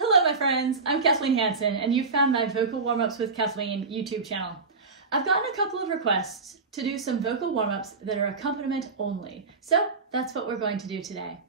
Hello my friends, I'm Kathleen Hansen and you found my Vocal Warm-Ups with Kathleen YouTube channel. I've gotten a couple of requests to do some vocal warm-ups that are accompaniment only, so that's what we're going to do today.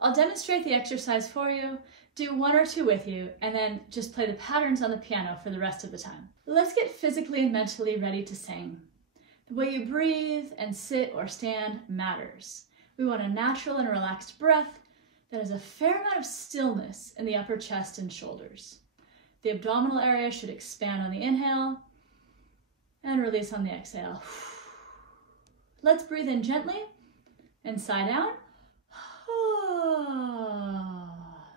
I'll demonstrate the exercise for you, do one or two with you, and then just play the patterns on the piano for the rest of the time. Let's get physically and mentally ready to sing. The way you breathe and sit or stand matters. We want a natural and relaxed breath that has a fair amount of stillness in the upper chest and shoulders. The abdominal area should expand on the inhale and release on the exhale. Let's breathe in gently and sigh down.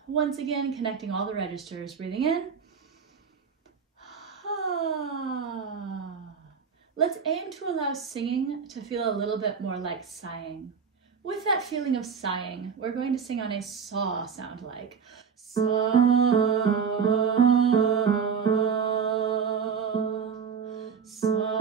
Once again, connecting all the registers, breathing in. Let's aim to allow singing to feel a little bit more like sighing. With that feeling of sighing, we're going to sing on a saw sound like. Saw, saw.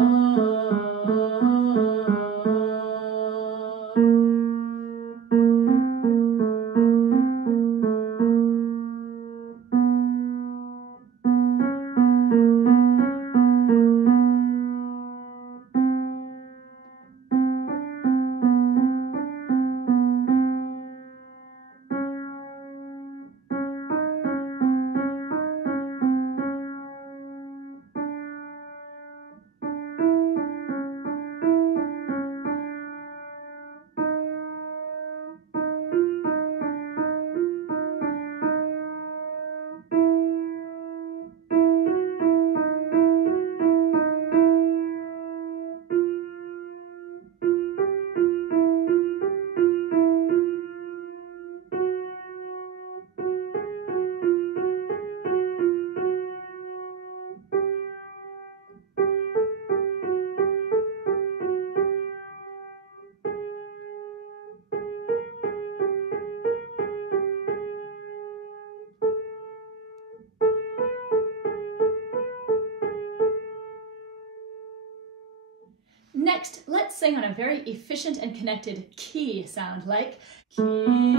Next, let's sing on a very efficient and connected key sound like key.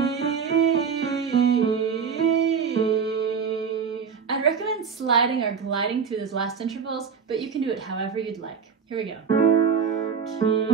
I'd recommend sliding or gliding through those last intervals, but you can do it however you'd like. Here we go. Key.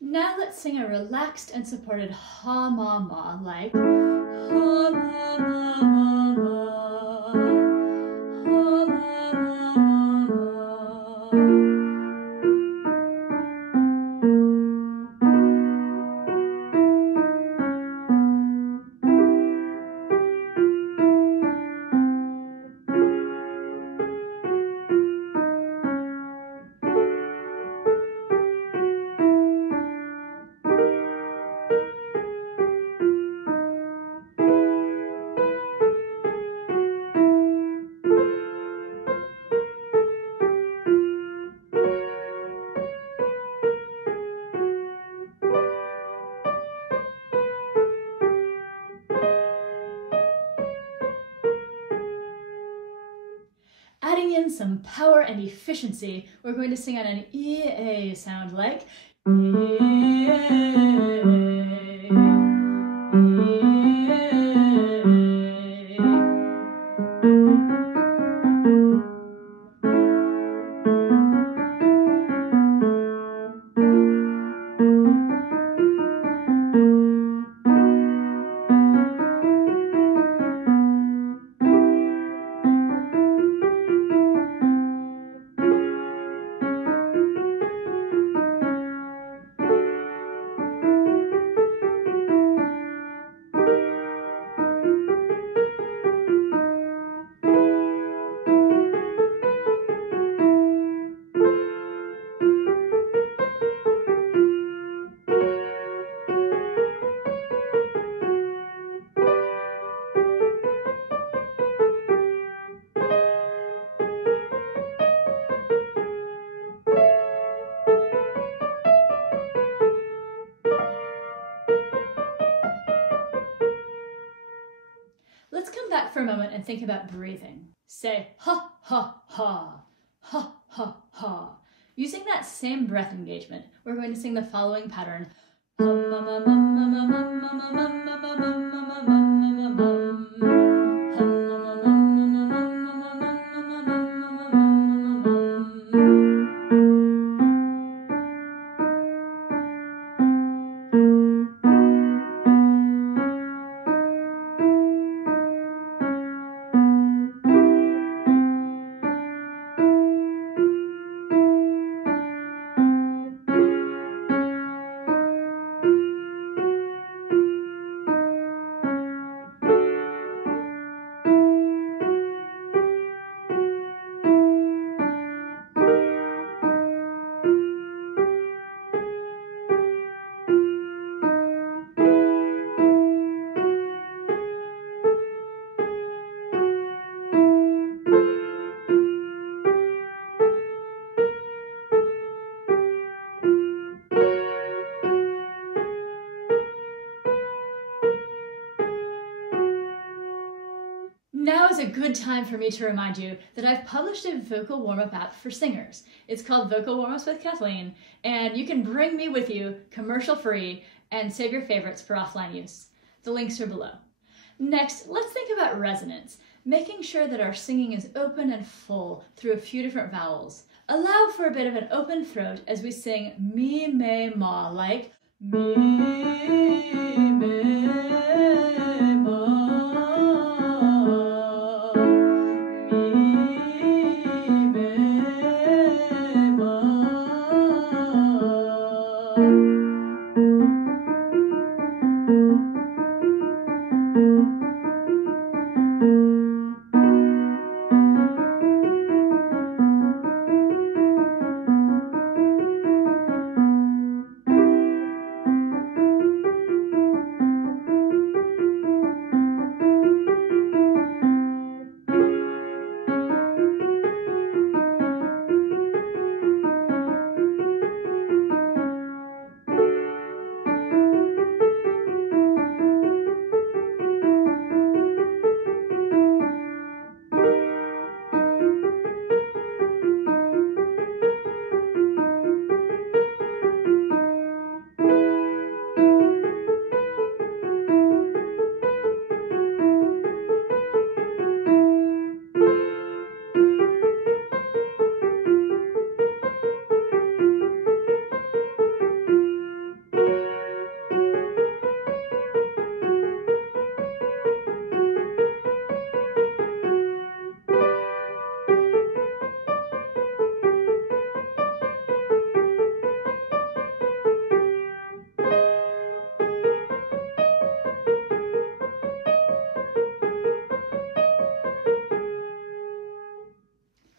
Now let's sing a relaxed and supported ha-ma-ma like ha-ma-ma-ma-ma, ha-ma-ma-ma-ma. Adding in some power and efficiency, we're going to sing on an E-A sound like come back for a moment and think about breathing. Say ha, ha, ha, ha, ha, ha. Using that same breath engagement, we're going to sing the following pattern. Now is a good time for me to remind you that I've published a vocal warm-up app for singers. It's called Vocal Warmups with Kathleen, and you can bring me with you commercial-free and save your favorites for offline use. The links are below. Next, let's think about resonance, making sure that our singing is open and full through a few different vowels. Allow for a bit of an open throat as we sing mi, me, ma, like mi, me, ma.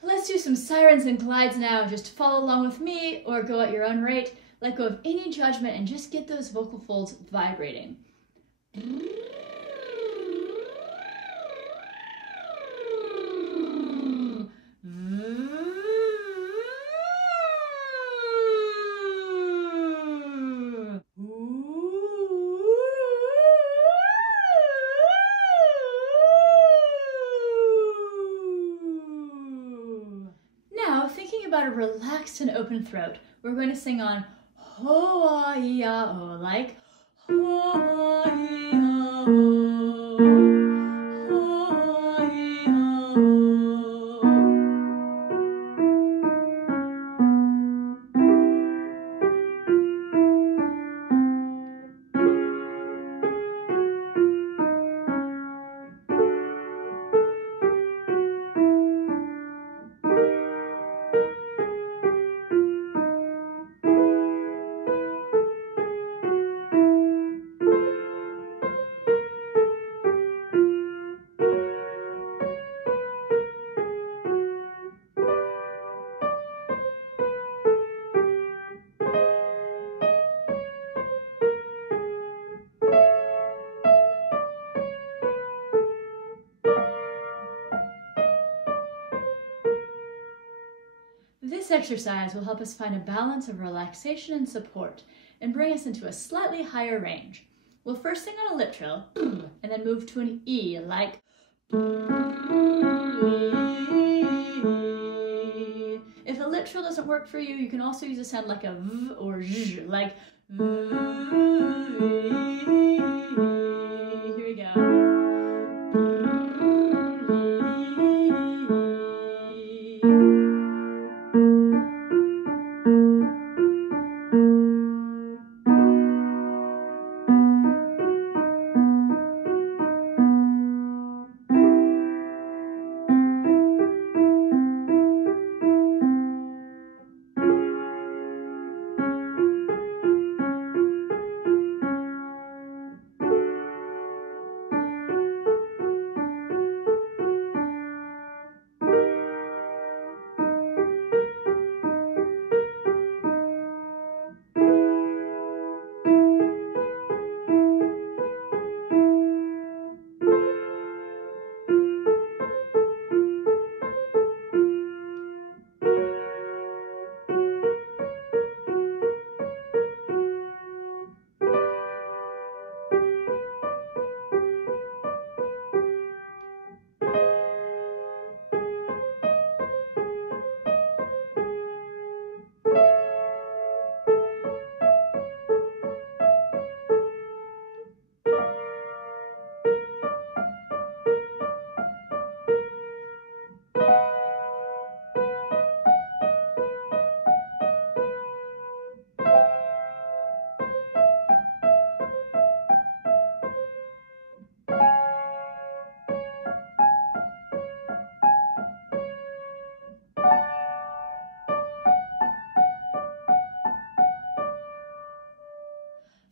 Let's do some sirens and glides now. Just follow along with me or go at your own rate. Let go of any judgment and just get those vocal folds vibrating. Thinking about a relaxed and open throat, we're going to sing on ho-ah-ee-ah-oh, like ho-ah-ee-ah-oh, ho-ah-ee-ah-oh. This exercise will help us find a balance of relaxation and support and bring us into a slightly higher range. We'll first sing on a lip trill and then move to an E like If a lip trill doesn't work for you, you can also use a sound like a v or zh, like v. Here we go.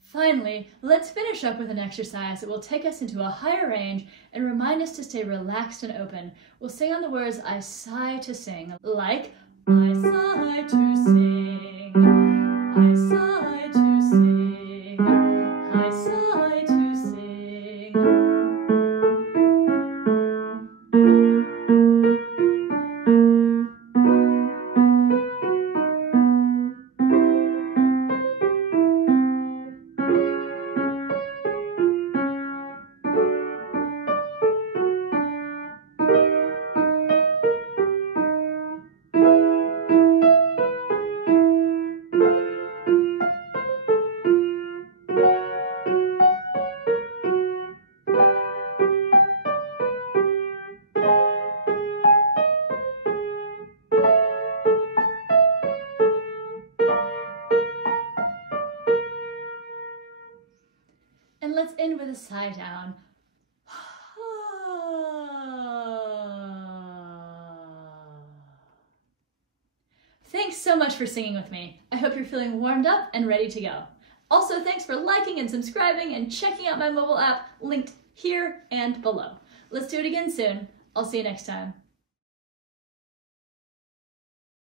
Finally, let's finish up with an exercise that will take us into a higher range and remind us to stay relaxed and open. We'll sing on the words I sigh to sing, like I sigh to sing, I sigh to sing, I sigh to sing. And let's end with a sigh down. Thanks so much for singing with me. I hope you're feeling warmed up and ready to go. Also, thanks for liking and subscribing and checking out my mobile app linked here and below. Let's do it again soon. I'll see you next time.